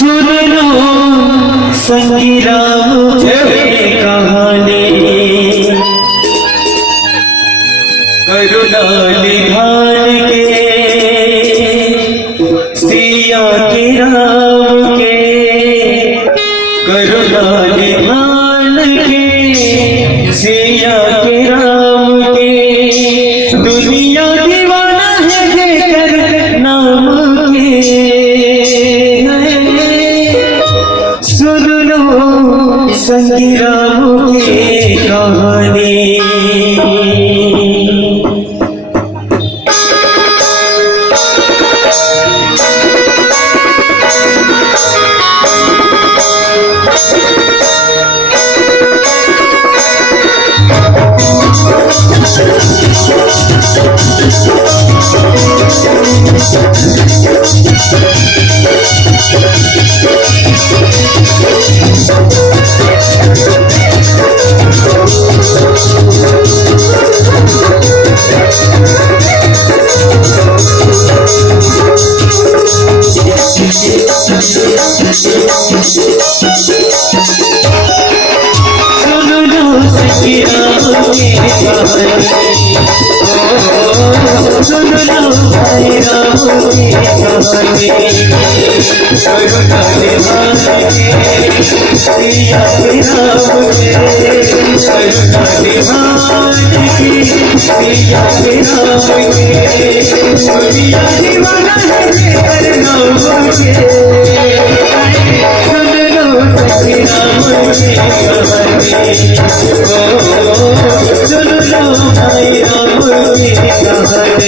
सुन लो संगीरा मुझे कहानी करुणा निधान के सिया के राम के करुणा निधान के सिया के राम के दुनिया दीवाना है जेकर नाम के सुन लो संगीरा मुझे कहानी सुन लो भाई राम की कहानी करुणा निधान के सिया के राम के करुणा निधान की सिया के राम के दुनिया दीवाना है जेकर नाम के सुन लो सखी राम की कहानी सुन लो भाई राम की कहानी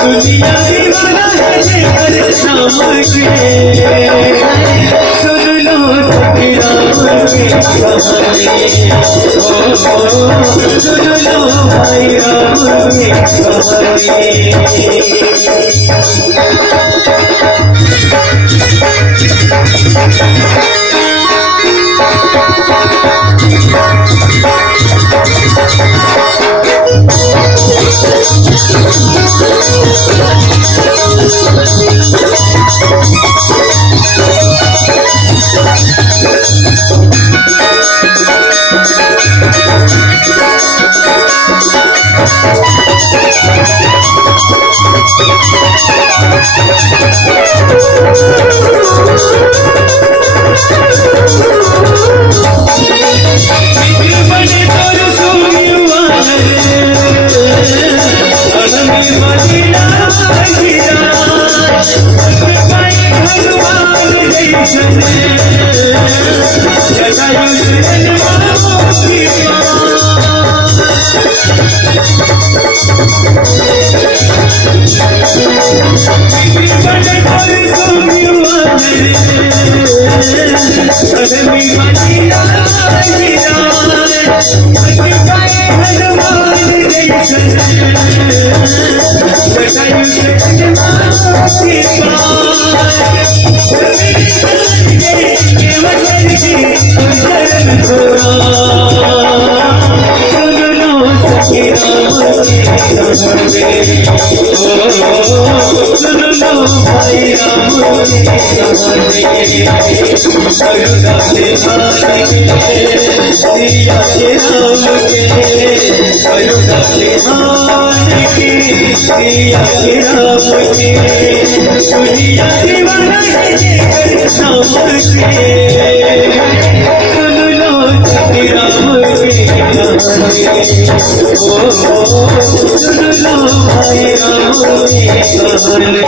दुनिया दीवाना है जेकर नाम के सुन लो सखी राम की कहानी सुन लो भाई राम की Bye. सुन लो भाई राम की कहानी करुणा निधान के सिया के राम के करुणा निधान की सिया के राम के दुनिया दीवाना है राम के सुन लो सखी राम की कहानी ओ सुन लो भाई राम की कहानी